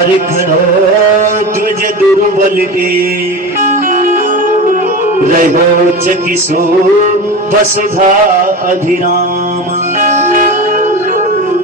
ध्वज दुर्बल रहो चकिसो वसुधा अधिराम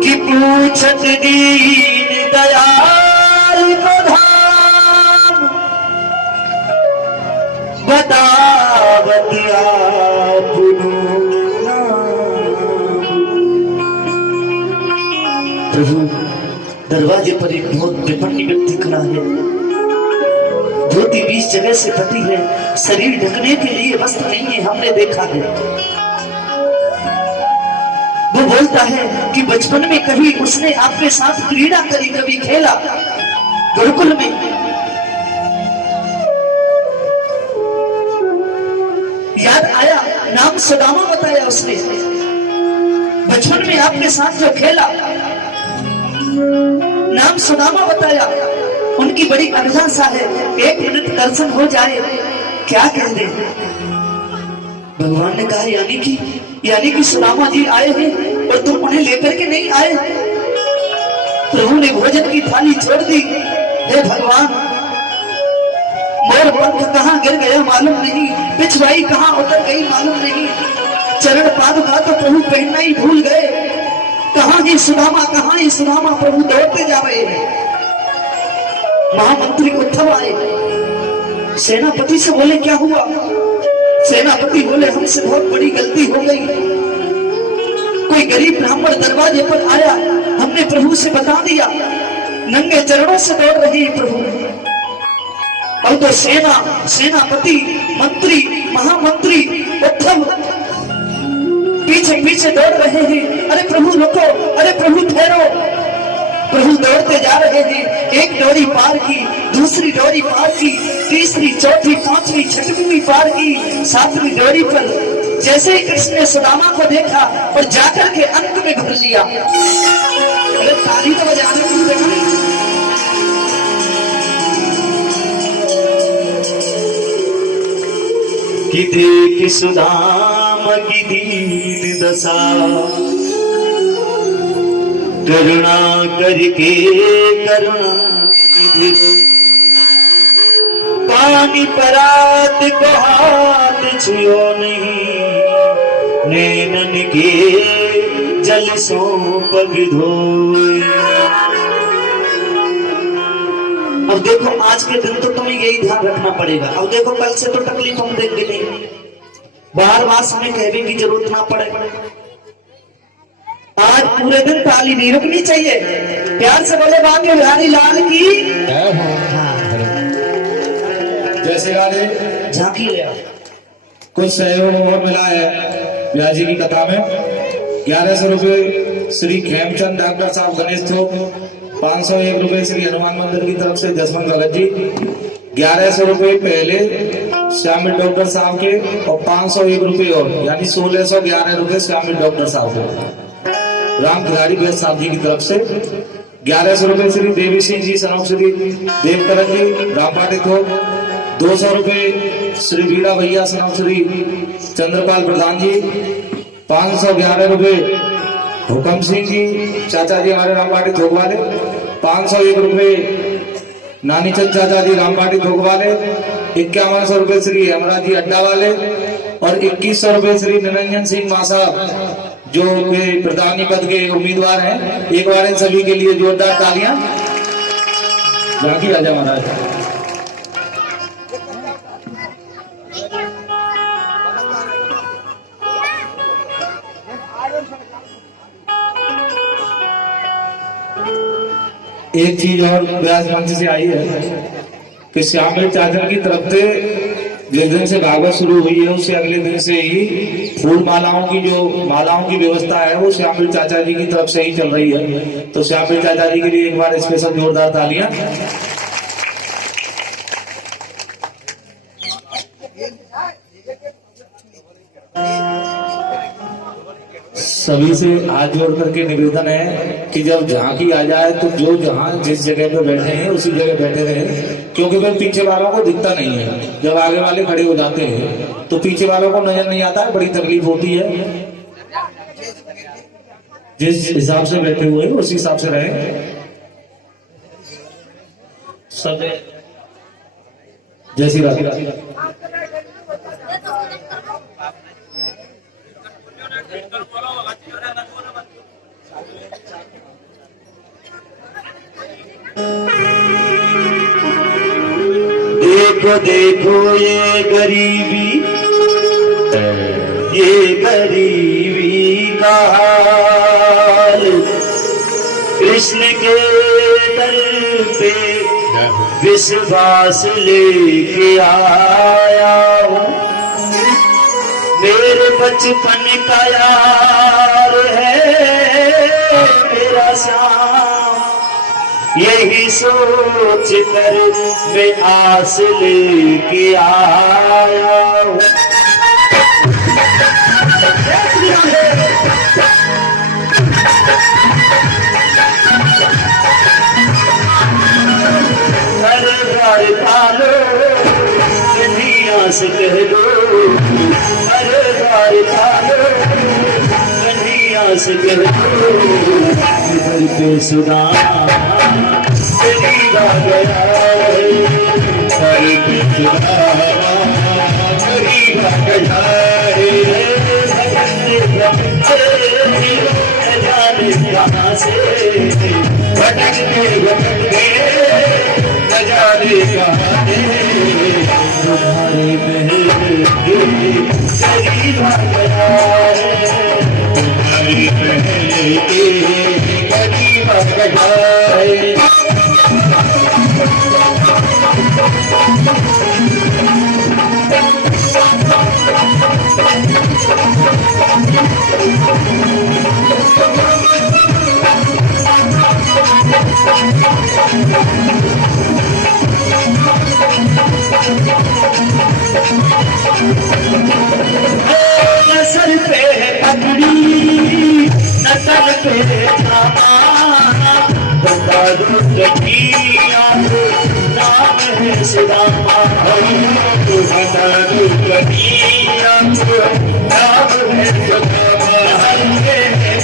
कि पूछत दीन दयाल को धाम बतावत आपनो प्रभु दरवाजे पर एक बहुत विपन्नी व्यक्ति खड़ा है। धोती 20 जगह से फटी है, शरीर ढकने के लिए वस्त्र नहीं है, हमने देखा है। वो बोलता है कि बचपन में कभी उसने आपके साथ क्रीड़ा करी, कभी खेला गुरुकुल में। याद आया, नाम सुदामा बताया उसने। बचपन में आपके साथ जो खेला नाम सुदामा बताया। उनकी बड़ी अभिलाषा है, 1 मिनट दर्शन हो जाए, क्या कह दे। भगवान ने कहा यानी कि सुदामा जी आए हैं और तुम उन्हें लेकर के नहीं आए। प्रभु ने भोजन की थाली छोड़ दी। हे भगवान, मोर पंख कहाँ गिर गया मालूम नहीं, पिछवाई कहाँ उतर गई मालूम नहीं, चरण पादुका तो प्रभु पहनना ही भूल गए। कहाँ ही सुदामा प्रभु दौड़ते जा रहे हैं। महामंत्री उद्धव आए, सेनापति से बोले क्या हुआ। सेनापति बोले हमसे बहुत बड़ी गलती हो गई। कोई गरीब ब्राह्मण दरवाजे पर आया, हमने प्रभु से बता दिया, नंगे चरणों से दौड़ रहे हैं प्रभु। अब तो सेनापति, मंत्री, महामंत्री उद्धव पीछे पीछे दौड़ रहे हैं। अरे प्रभु रुको, अरे प्रभु ठहरो। प्रभु दौड़ते जा रहे हैं। एक डोरी पार की, दूसरी डोरी पार की, तीसरी, चौथी, पांचवी, छठवीं पार की, 7वीं डोरी पर जैसे ही कृष्ण ने सुदामा को देखा और जाकर के अंत में भर लिया। अरे ताली तो बजाने को देखा। कि देख सुदामा की दीन दशा, करुणा करके करुणा निधि, पानी परात को हाथ छुओ नहीं, नैनन के जल सो पग धोए। अब देखो, आज के दिन तो तुम्हें यही ध्यान रखना पड़ेगा। अब देखो, कल से तो तकलीफ हम देख नहीं, बार बार समय कहने की जरूरत ना पड़े। आज पूरे दिन ताली नहीं रुकनी चाहिए। प्यार से बोले बाकी बिहारी लाल की जैसे गाने झांकी ले। कुछ सहयोग और मिला है ब्याह जी की कथा में। 1100 रुपए श्री खेमचंद डॉक्टर साहब गणेश थोक, 501 रुपए श्री हनुमान मंदिर की तरफ से जसवंत भगत जी, 1100 रुपए पहले श्यामिल डॉक्टर साहब के और 501 रुपए और यानी 1611 रुपए श्यामिल डॉक्टर साहब के, राम खिलाड़ी बैद साहब जी की तरफ से 1100 रुपए श्री देवी सिंह जी सनौक श्री देवकरण जी रामपाटी थोक, 200 रुपए श्री बीड़ा भैया सनौक श्री चंद्रपाल प्रधान जी, 511 रुपए हुकम सिंह जी चाचा जी हमारे रामपाटी थोक वाले, 501 रुपए नानी चंद चाचा जी रामपाटी थोक वाले, 5100 रुपए श्री हेमराज जी अड्डा वाले और 2100 रुपए श्री निरंजन सिंह मां साहब जो प्रधानी पद के उम्मीदवार हैं। एक बार इन सभी के लिए जोरदार तालियां। झांकी राजा महाराज। एक चीज और व्यास मंच से आई है कि श्यामिल चाचा की तरफ से जिस दिन से भागवत शुरू हुई है उससे अगले दिन से ही फूल मालाओं की व्यवस्था है वो श्यामिल चाचा जी की तरफ से ही चल रही है। तो श्यामिल चाचा जी के लिए एक बार स्पेशल जोरदार तालियां। सभी से हाथ जोड़ करके निवेदन है कि जब झांकी आ जाए तो जो जहां जिस जगह पे बैठे हैं उसी जगह बैठे रहे, क्योंकि फिर पीछे वालों को दिखता नहीं है। जब आगे वाले खड़े हो जाते हैं तो पीछे वालों को नजर नहीं आता है, बड़ी तकलीफ होती है। जिस हिसाब से बैठे हुए हैं उसी हिसाब से रहे। सब जय श्री राम। देखो देखो ये गरीबी का हाल, कृष्ण के दर पे विश्वास लेके आया हूँ। मेरे बचपन का यार है मेरा श्याम, यही सोच कर मैं आस लेके आया हूँ। घर पालो कन्हैया से कह दो, अरे घर पालो कन्हैया से कह दो, घर पे सुदामा खरीदा गया है, घर पे सुदामा खरीदा गया है। जाने कहाँ से भटकते भटकते न जाने कहाँ से, तुम्हारे महल के करीब आ गया है, तुम्हारे महल के करीब आ गया है। सर पे पगड़ी न तन पे नामा, बता दो कन्हैया नाम है सुदामा, बता दो कन्हैया नाम है सुदामा।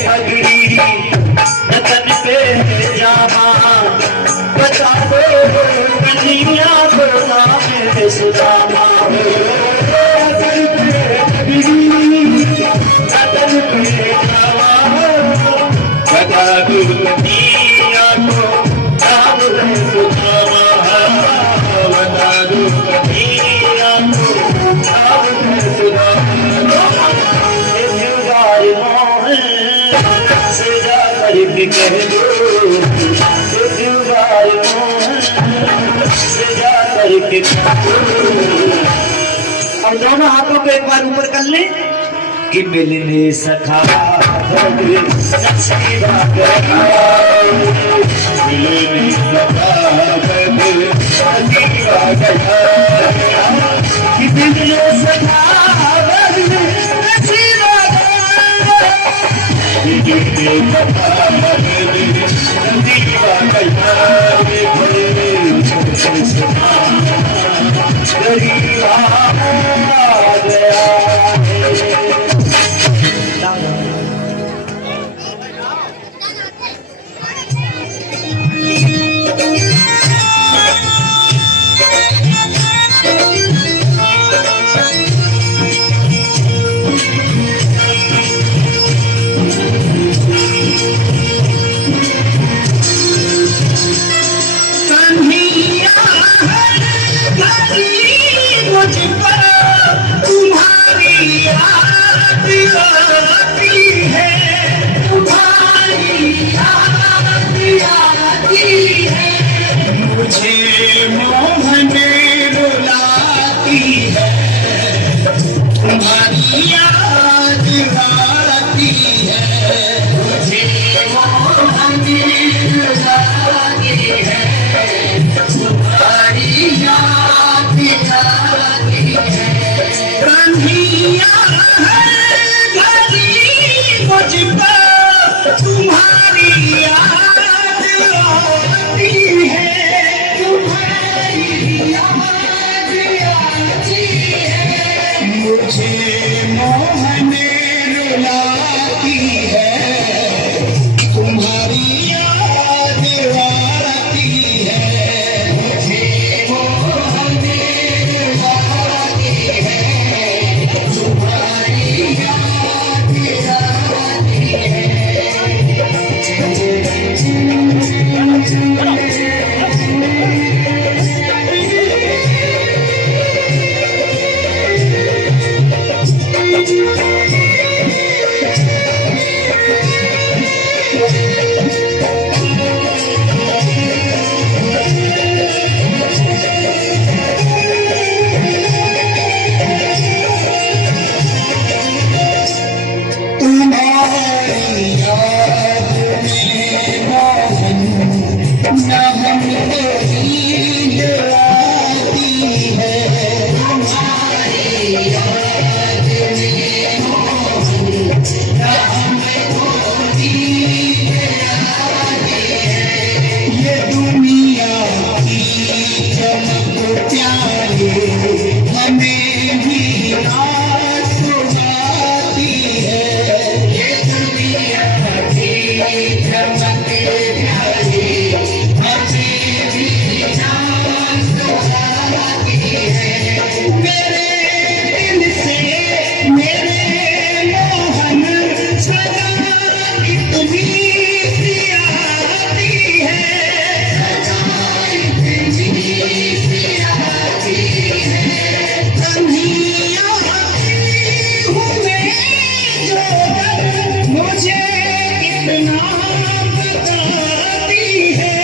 पगड़ी न तन पे जामा, बता दो कन्हैया नाम है सुदामा। बता दो कन्हैया को नाम है सुदामा, बता दो कन्हैया को नाम है सुदामा। जुगार मोहन से जा करके कह दो, जुगार मोहन से जा करके कह दो। और दोनों हाथों को एक बार ऊपर कर ले कि मिलने सखा नसीबा गया, मिलने सखा नसीबा गया, कि मिलने सखा नसीबा गया, मिलने सखा नसीबा गरीबा नींद आती है तुम्हारी याद में मोहन राम को नींद आती है ये दुनिया की चमक प्यारे हमें भी आंसू आती है ये दुनिया की चमक प्यारे हमें भी आंसू आती है मेरे दिल से मेरे मोहन सदा इतनी सी आती है सदा इतनी सी आती है कन्हैया हूँ मैं जो दर्द मुझे कितना बताती है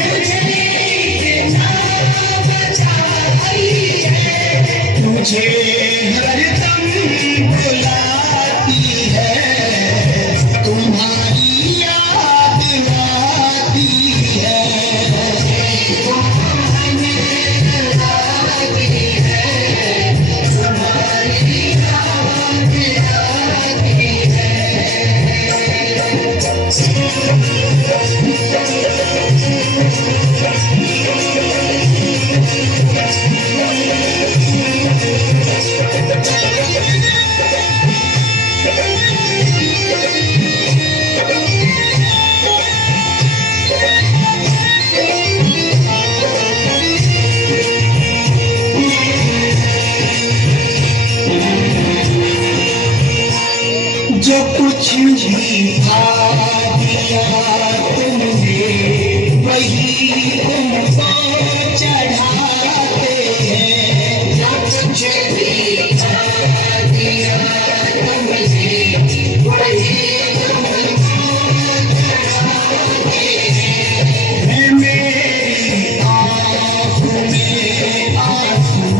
मुझे कितना बचाती है तुझे हरदम बुलाती है तुम्हारी याद आती है जो कुछ भी खा दिया तुमने वही तुमको चढ़ाते हैं जो कुछ भी खा दिया तुमने वही तुमको चढ़ाते हैं मेरी आँखों में आंसू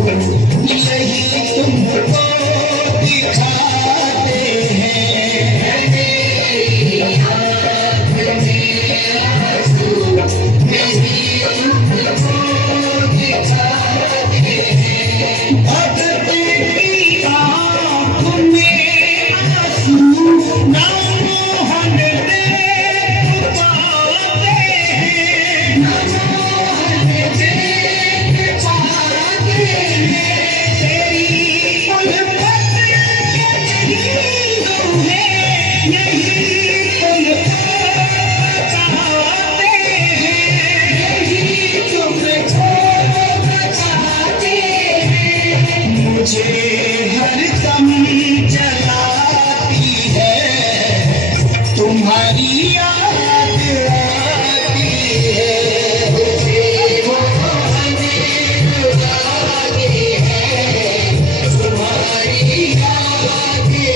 यही तुमको दिखाते हैं मेरी आँख में आंसू यही तुमको दिखाते हैं भक्त की आँख में आंसू ना मोहन देख पाते हैं ना मोहन देख पाते हैं तेरी उल्फत के हीरों हैं यही उल्फत चाहते हैं यही तुमको बचाते हैं मुझे हरदम जलाती है तुम्हारी याद आती है वो हमें रुलाती है तुम्हारी याद आती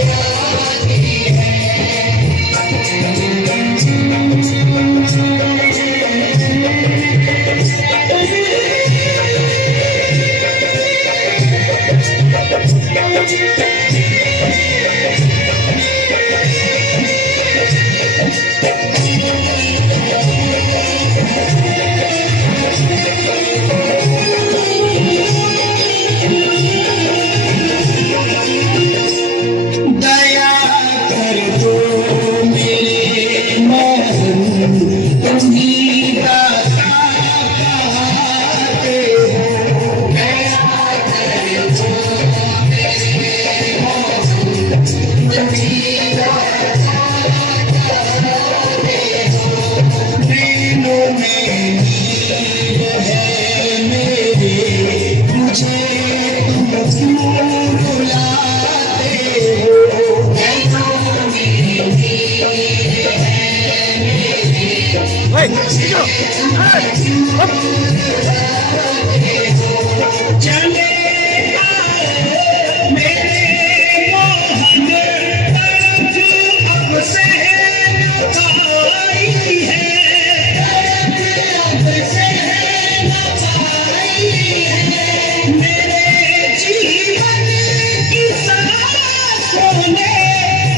दया कर दो मेरे मोहन तुम्ही दाता कहाते हो दया कर दो मेरे मोहन तुम्ही दाता कहाते हो दिलों में नींद है मेरे मुझे तुम क्यों रुलाते हो चले आए मेरे मोहन दर्द अब सह न पाई है दर्द अब सह न पाई है मेरे जीवन की सांसों ने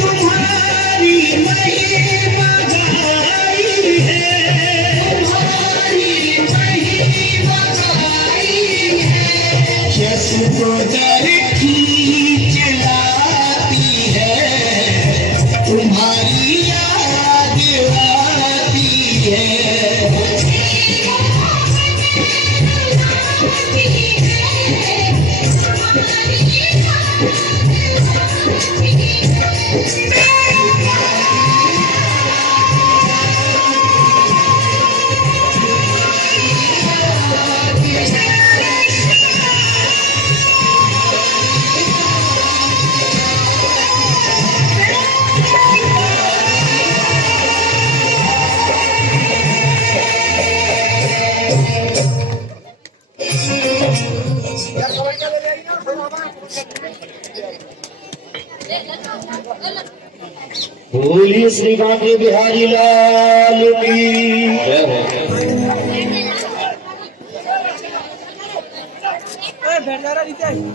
तुम्हारी महिमा गाई है तुम्हारी महिमा तुमको डर खींच लाती है, तुम्हारी याद आती है। बोलिए श्री बांके बिहारी लाल की जय हो।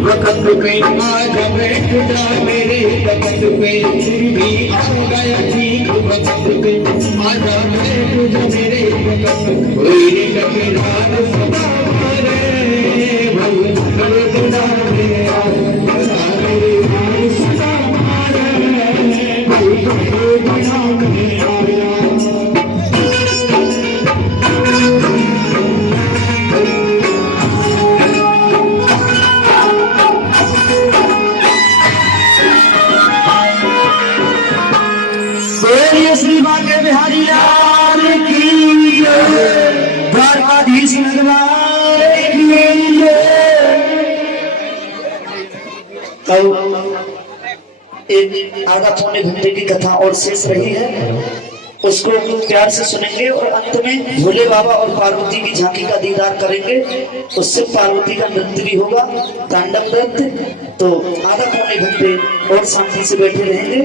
वक्त पे आज बैठ जा मेरे वक्त पे, फिर भी आ गया ठीक वक्त पे, आज बैठ जा मेरे वक्त पे, कोई टकरार सदा मारे भले दर्द मेरा मेरे हाल सदा मारे कोई दर्द मेरा। श्री बांके बिहारी लाल की द्वारकाधीश एक आधा पौने घंटे की कथा और शेष रही है, उसको प्यार से सुनेंगे और अंत में भोले बाबा और पार्वती की झांकी का दीदार करेंगे। उससे पार्वती का नृत्य भी होगा, तांडव नृत्य। तो आधा पौने घंटे और शांति से बैठे रहेंगे।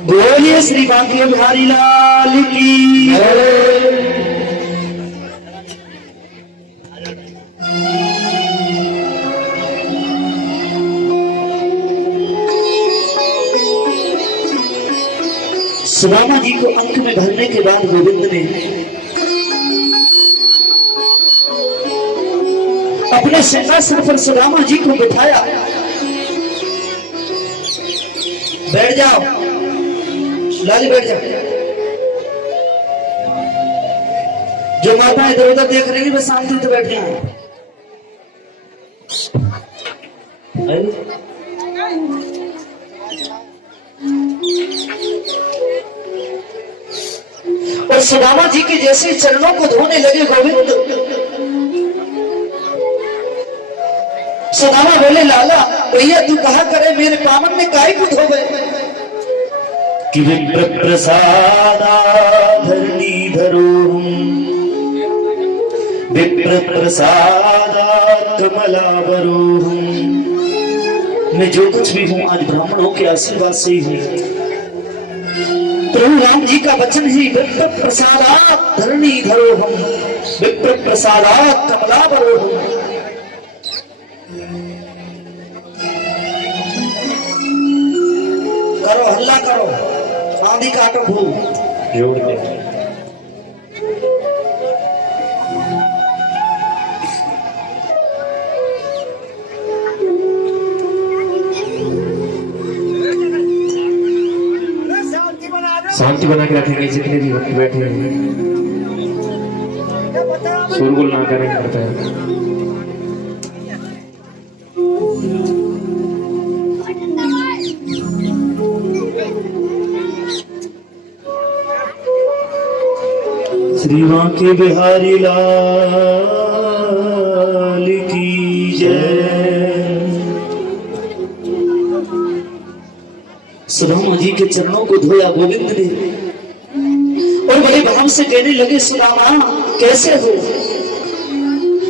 बोलिए श्री बांके बिहारी लाल की। सुदामा जी को अंक में भरने के बाद गोविंद ने अपने सिंहासन पर सुदामा जी को बिठाया। बैठ जाओ लाली, बैठ जाओ। जो माता इधर उधर देख रही है वे शांति से बैठ जाए। और सुदामा जी के जैसे चरणों को धोने लगे गोविंद, सुदामा बोले लाला भैया तू कहा करे मेरे पावन में काहे को धोबे कि विप्र प्रसादा धरणी धरो, विप्र प्रसादा कमलावरो। मैं जो कुछ भी हूं आज ब्राह्मणों के आशीर्वाद से ही हूं। प्रभु राम जी का वचन ही विप्र प्रसादात धरणी धरो हम, विप्र प्रसादात कमलावरो हम। करो हल्ला करो, आंधी काटो भू जोड़ दे। शांति बना के रखेंगे जितने भी वक्त बैठे हैं, शोरगुल ना करें करता है। श्री बांके बिहारी लाल की जय। सुदामा जी के चरणों को धोया गोविंद ने और बड़े भाव से कहने लगे सुदामा कैसे हो।